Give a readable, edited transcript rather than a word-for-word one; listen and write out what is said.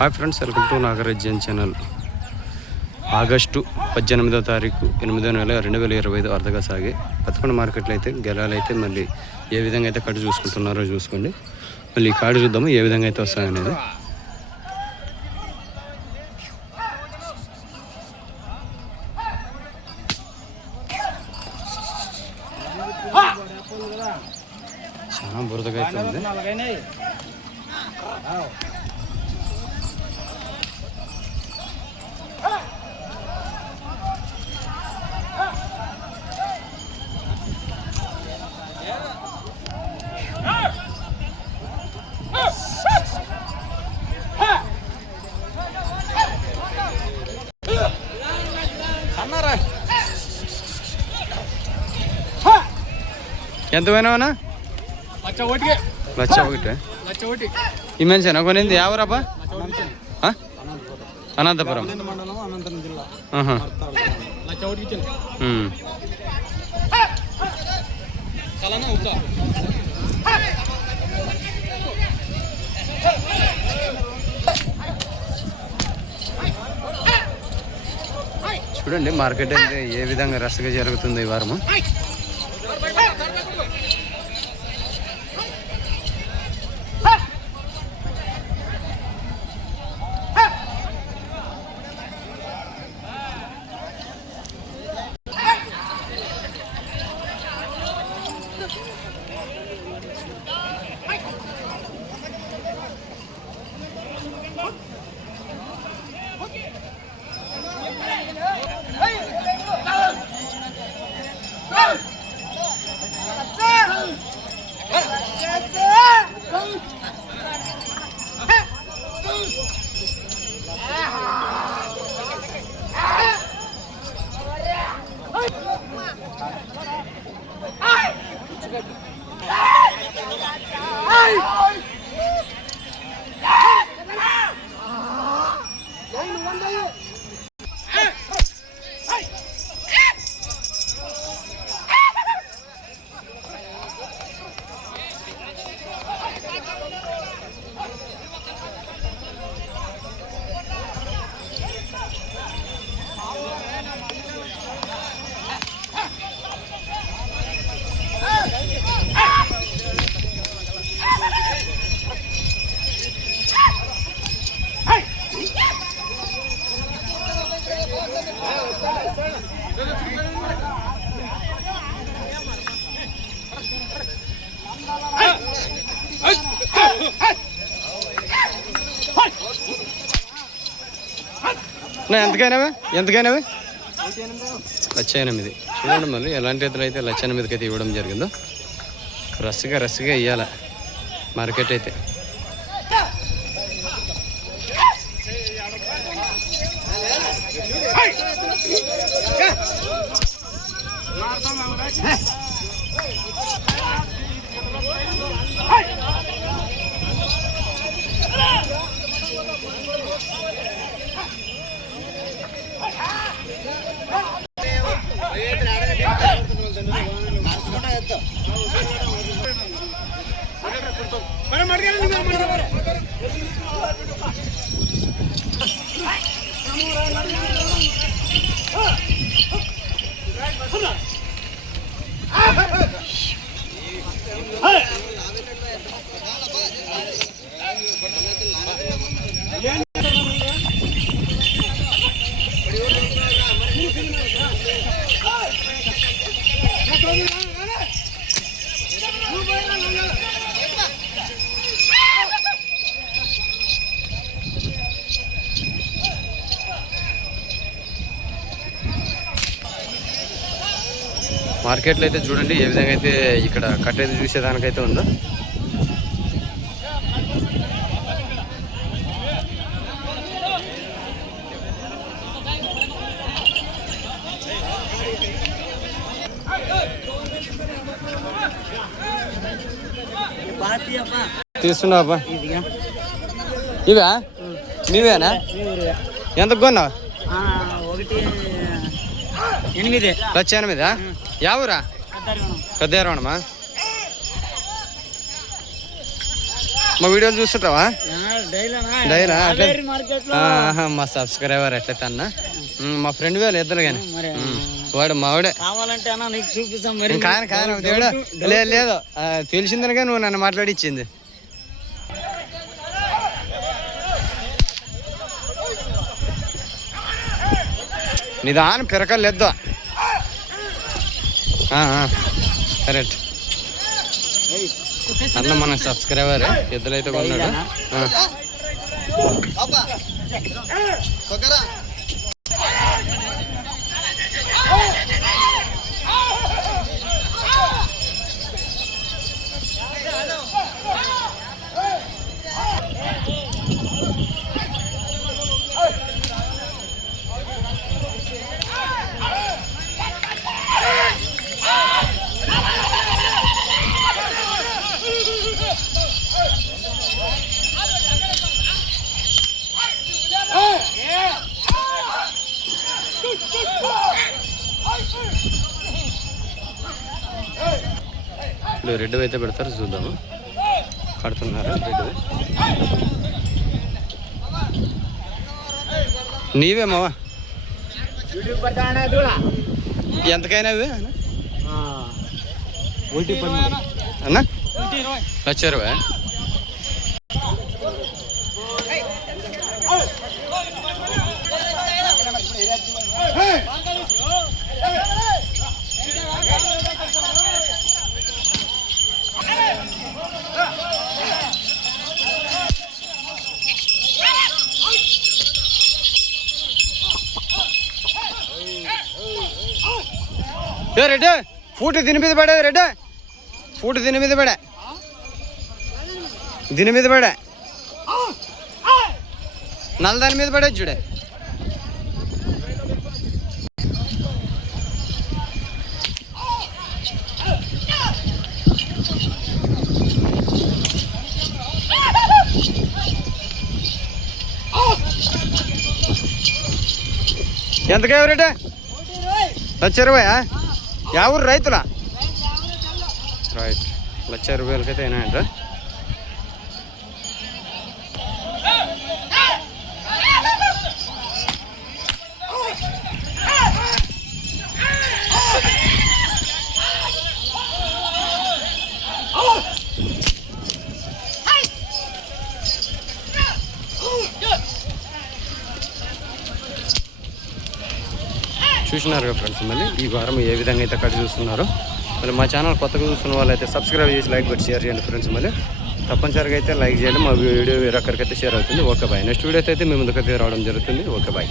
Hi friends, welcome to Nagarajyam channel. August 18వ తారీఖు 8వ నెల 2025 అర్థగా సాగే పదకొండు మార్కెట్లు అయితే గెలాలు అయితే మళ్ళీ ఏ విధంగా అయితే కట్టు చూసుకుంటున్నారో చూసుకోండి. మళ్ళీ ఈ కార్డు చూద్దాము ఏ విధంగా అయితే వస్తాయనేది. చాలా బురదగా అయితే ఉంది. ఎంత పోయినావనా? లక్ష ఒకటి. ఈ మనిషినా కొనింది ఎవరబ్బా? అనంతపురం. చూడండి మార్కెట్ అయితే ఏ విధంగా రష్గా జరుగుతుంది ఈ వారము. ఎంతకైనావే? 1,800. చూడండి మళ్ళీ ఎలాంటి ఎత్తులు అయితే 1,800కి అయితే ఇవ్వడం జరిగిందో. రస్సుగా ఇవ్వాలి మార్కెట్ అయితే. మార్కెట్లో అయితే చూడండి ఏ విధంగా అయితే ఇక్కడ కట్టేది చూసేదానికైతే ఉందో. తీసుకున్నావా? ఇవా నీవేనా? ఎంతకు కొన్నావు? 1,800. యావురా? పెద్ద ఎరవణమా? మా వీడియోలు చూస్తుంటావా డైలా అట్లా మార్కెట్ మా సబ్స్క్రైబర్ ఎట్లయితే అన్న మా ఫ్రెండ్ వేలు ఇద్దరు కానీ వాడు మావాడే కావాలంటే అన్న నీకు చూపిస్తాం మరి కాను దేవుడు లేదు తెలిసిందనగా నువ్వు నన్ను మాట్లాడిచ్చింది. నిదానం పిరకలు లేద్దా కరెక్ట్ అన్న మన సబ్స్క్రైబర్ ఎద్దులైతే కొన్నాడు. ఇప్పుడు రెడ్ అయితే పెడతారు చూద్దాము. కడుతున్నారు రెడ్ నీవేమావా ఎంతకైనా ఇవి అన్నా వచ్చారు రెడ్ ఫూట్ దీని మీద పడే రెడ్ ఫూట్ దీని మీద పడే నల్లదాని మీద పడే చూడే ఎంతకే రేట 1,20,000 యా ఊరు రైతులా రైట్ 1,20,000 అయితే అయినా అంట. చూసినారుగా ఫ్రెండ్స్, మళ్ళీ ఈ వారం ఏ విధంగా అయితే కట్ చూస్తున్నారో మళ్ళీ మా ఛానల్ కొత్తగా చూస్తున్న వాళ్ళు అయితే సబ్స్క్రైబ్ చేసి లైక్ కొట్టి షేర్ చేయండి ఫ్రెండ్స్. మళ్ళీ తప్పనిసరిగా అయితే లైక్ చేయండి. మా వీడియో వేరొకరికైతే షేర్ అవుతుంది. Okay bye. నెక్స్ట్ వీడియో అయితే మీ ముందుకైతే రావడం జరుగుతుంది. Okay bye.